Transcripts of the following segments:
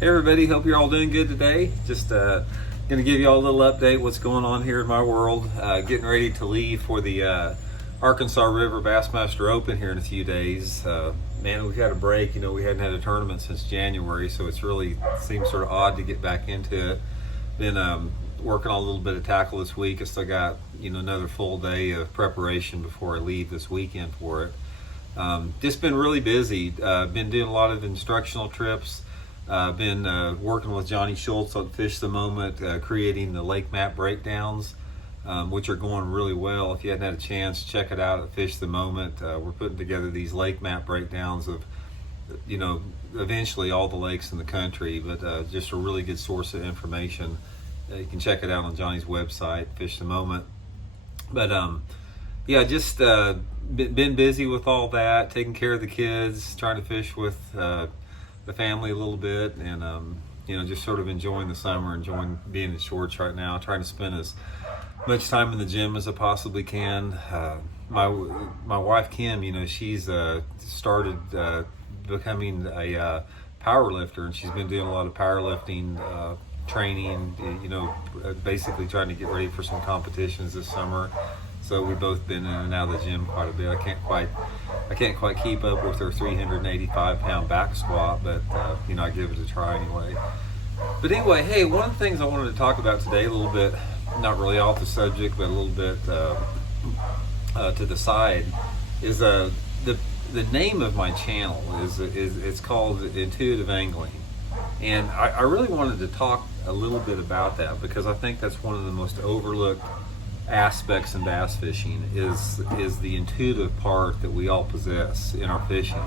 Hey everybody, hope you're all doing good today. Just going to give you all a little update what's going on here in my world. Getting ready to leave for the Arkansas River Bassmaster Open here in a few days. Man, we've had a break. You know, we hadn't had a tournament since January, so it's really seems sort of odd to get back into it. Been working on a little bit of tackle this week. I still got another full day of preparation before I leave this weekend for it. Just been really busy. Been doing a lot of instructional trips. Been working with Johnny Schultz on Fish the Moment, creating the lake map breakdowns, which are going really well. If you hadn't had a chance, check it out at Fish the Moment. We're putting together these lake map breakdowns of, eventually all the lakes in the country, but just a really good source of information. You can check it out on Johnny's website, Fish the Moment. But yeah, just been busy with all that, taking care of the kids, trying to fish with the family a little bit, and just sort of enjoying the summer, enjoying being in shorts right now, trying to spend as much time in the gym as I possibly can. My wife Kim, she's started becoming a power lifter, and she's been doing a lot of powerlifting training, basically trying to get ready for some competitions this summer. So we've both been in and out of the gym quite a bit. I can't quite keep up with her 385-pound back squat, but I give it a try anyway. But anyway, hey, one of the things I wanted to talk about today, a little bit, not really off the subject, but a little bit to the side, is the name of my channel is it's called Intuitive Angling, and I really wanted to talk a little bit about that because I think that's one of the most overlooked aspects in bass fishing is the intuitive part that we all possess in our fishing.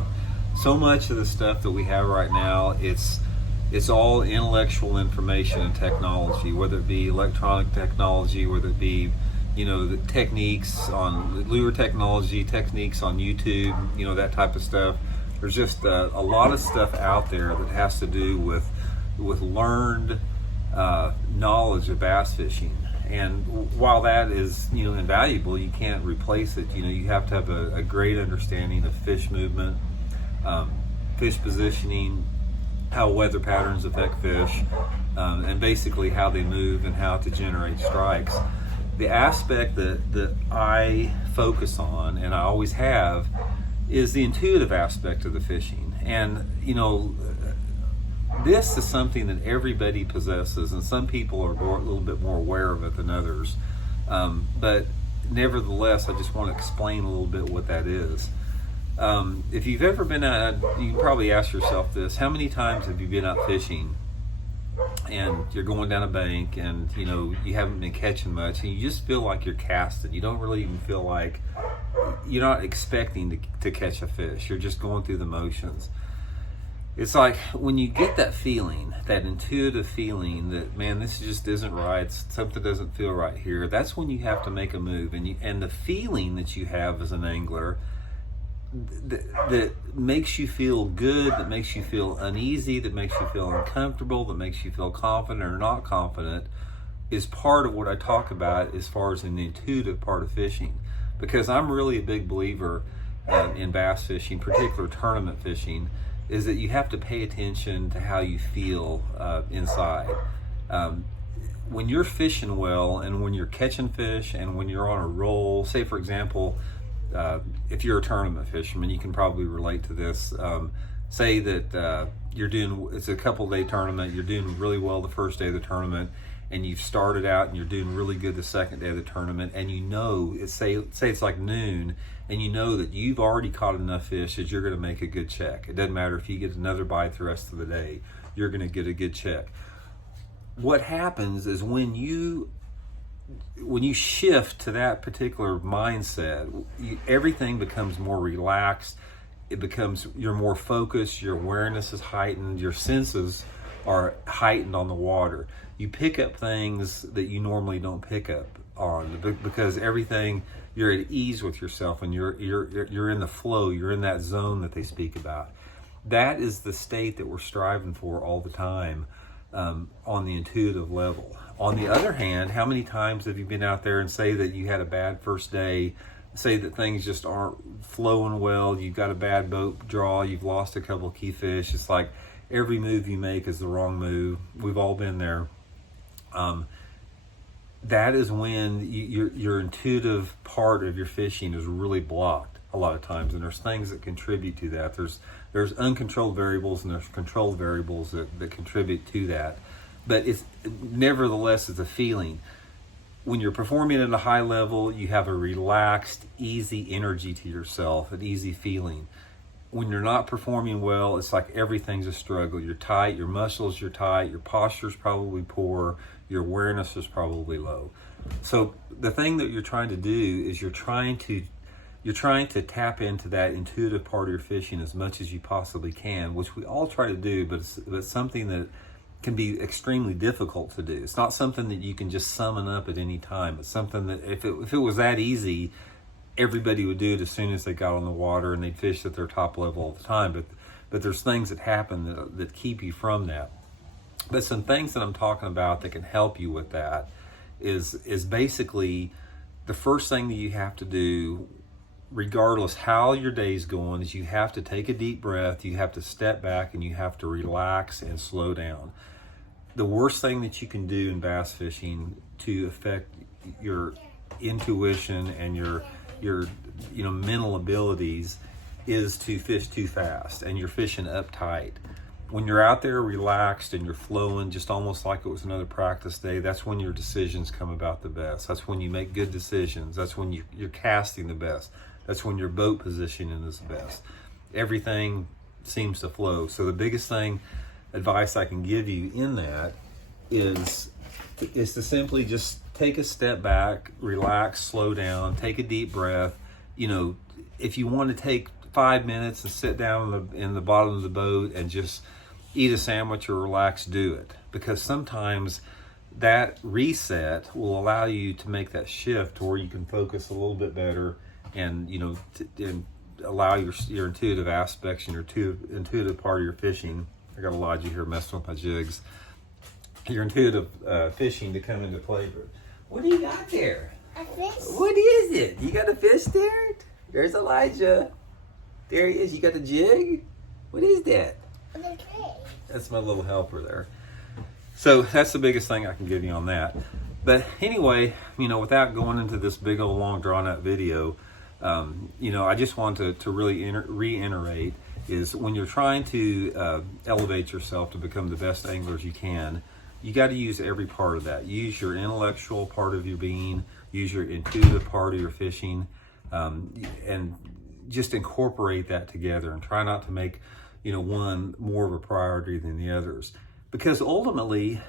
So much of the stuff that we have right now, it's all intellectual information and technology, whether it be electronic technology, whether it be the techniques on lure technology, techniques on YouTube, that type of stuff. There's just a lot of stuff out there that has to do with learned knowledge of bass fishing. And while that is, invaluable, you can't replace it. You have to have a great understanding of fish movement, fish positioning, how weather patterns affect fish, and basically how they move and how to generate strikes. The aspect that I focus on, and I always have, is the intuitive aspect of the fishing. And, this is something that everybody possesses, and some people are a little bit more aware of it than others. But nevertheless, I just want to explain a little bit what that is. If you've ever been out, you can probably ask yourself this: how many times have you been out fishing and you're going down a bank and you haven't been catching much, and you just feel like you're casted? You don't really even feel like you're not expecting to catch a fish. You're just going through the motions. It's like when you get that feeling, that intuitive feeling that, man, this just isn't right, something doesn't feel right here, that's when you have to make a move. And the feeling that you have as an angler that makes you feel good, that makes you feel uneasy, that makes you feel uncomfortable, that makes you feel confident or not confident, is part of what I talk about as far as an intuitive part of fishing. Because I'm really a big believer in bass fishing, particular tournament fishing, is that you have to pay attention to how you feel inside. When you're fishing well, and when you're catching fish, and when you're on a roll, say for example, if you're a tournament fisherman, you can probably relate to this. Say that it's a couple day tournament, you're doing really well the first day of the tournament, and you've started out and you're doing really good the second day of the tournament, and say it's like noon, and you know that you've already caught enough fish that you're going to make a good check. It doesn't matter if you get another bite the rest of the day, you're going to get a good check. What happens is when you shift to that particular mindset, everything becomes more relaxed. You're more focused, your awareness is heightened, your senses are heightened on the water. You pick up things that you normally don't pick up on because everything, you're at ease with yourself, and you're in the flow, you're in that zone that they speak about. That is the state that we're striving for all the time on the intuitive level. On the other hand, how many times have you been out there and say that you had a bad first day, say that things just aren't flowing well, you've got a bad boat draw, you've lost a couple of key fish, it's like every move you make is the wrong move. We've all been there. That is when your intuitive part of your fishing is really blocked a lot of times, and there's things that contribute to that. There's uncontrolled variables and there's controlled variables that contribute to that. But it's nevertheless, it's a feeling. When you're performing at a high level, you have a relaxed, easy energy to yourself, an easy feeling. When you're not performing well, it's like everything's a struggle. You're tight, your muscles are tight, your posture's probably poor, your awareness is probably low. So the thing that you're trying to do is you're trying to tap into that intuitive part of your fishing as much as you possibly can, which we all try to do, but it's something that can be extremely difficult to do. It's not something that you can just summon up at any time. It's something that if it was that easy, everybody would do it as soon as they got on the water and they'd fish at their top level all the time. But there's things that happen that keep you from that. But some things that I'm talking about that can help you with that is basically the first thing that you have to do, regardless how your day's going, is you have to take a deep breath, you have to step back, and you have to relax and slow down. The worst thing that you can do in bass fishing to affect your intuition and your mental abilities is to fish too fast and you're fishing uptight. When you're out there relaxed and you're flowing just almost like it was another practice day, that's when your decisions come about the best. That's when you make good decisions. That's when you're casting the best. That's when your boat positioning is the best. Everything seems to flow. So the biggest advice I can give you in that is to simply just take a step back, relax, slow down, take a deep breath. If you want to take 5 minutes and sit down in the bottom of the boat and just eat a sandwich or relax, do it. Because sometimes that reset will allow you to make that shift to where you can focus a little bit better and and allow your intuitive aspects and your intuitive part of your fishing. I got a lot of you here messing with my jigs. Your intuitive fishing to come into play. What do you got there? A fish. What is it? You got a fish there? There's Elijah. There he is. You got the jig? What is that? The tree. That's my little helper there. So that's the biggest thing I can give you on that. But anyway, without going into this big old long drawn out video, I just want to really reiterate is when you're trying to elevate yourself to become the best anglers you can, you got to use every part of that. Use your intellectual part of your being, use your intuitive part of your fishing, and just incorporate that together and try not to make, one more of a priority than the others. Because ultimately,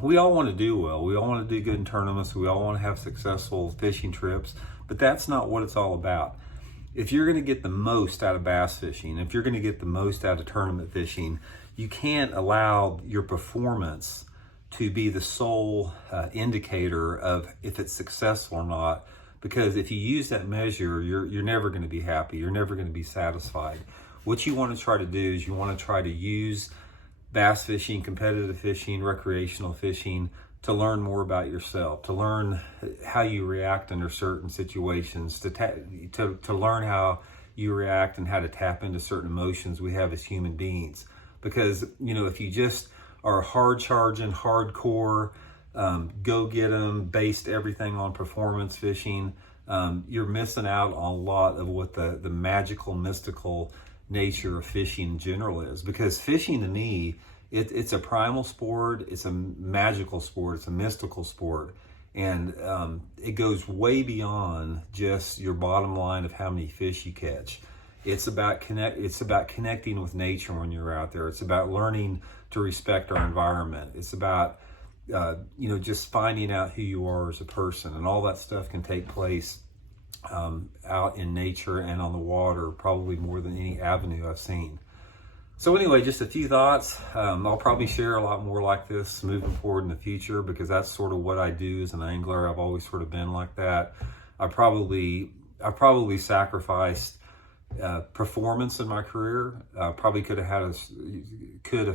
we all want to do well. We all want to do good in tournaments. We all want to have successful fishing trips, but that's not what it's all about. If you're going to get the most out of bass fishing, if you're going to get the most out of tournament fishing, you can't allow your performance to be the sole indicator of if it's successful or not. Because if you use that measure, you're never going to be happy. You're never going to be satisfied. What you want to try to do is you want to try to use bass fishing, competitive fishing, recreational fishing to learn more about yourself, to learn how you react under certain situations, to learn how you react and how to tap into certain emotions we have as human beings. Because, if you just are hard charging, hardcore, go get them, based everything on performance fishing, you're missing out on a lot of what the magical, mystical nature of fishing in general is. Because fishing to me, it's a primal sport, it's a magical sport, it's a mystical sport, and it goes way beyond just your bottom line of how many fish you catch. It's about connecting with nature when you're out there. It's about learning to respect our environment. It's about just finding out who you are as a person, and all that stuff can take place out in nature and on the water, probably more than any avenue I've seen. So anyway, just a few thoughts. I'll probably share a lot more like this moving forward in the future, because that's sort of what I do as an angler. I've always sort of been like that. I probably sacrificed performance in my career. Probably could have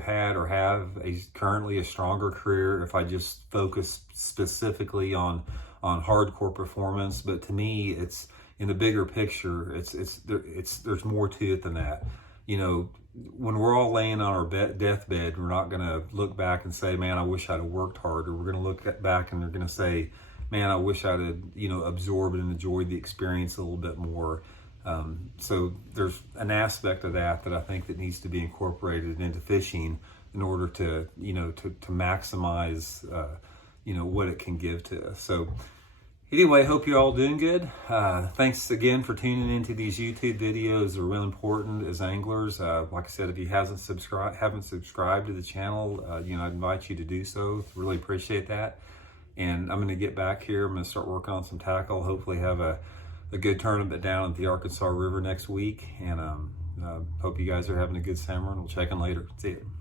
had or have currently a stronger career if I just focused specifically on hardcore performance. But to me, it's in the bigger picture. There's more to it than that. when we're all laying on our deathbed, we're not going to look back and say, man, I wish I'd have worked harder. We're going to look back and they're going to say, man, I wish I'd have, absorbed and enjoyed the experience a little bit more. So there's an aspect of that I think that needs to be incorporated into fishing in order to, to maximize, what it can give to us. So anyway, hope you're all doing good. Thanks again for tuning into these YouTube videos. They're real important as anglers. Like I said, if you haven't subscribed to the channel, I invite you to do so. Really appreciate that. And I'm going to get back here. I'm going to start working on some tackle. Hopefully have a good tournament down at the Arkansas River next week. And hope you guys are having a good summer, and we'll check in later. See you.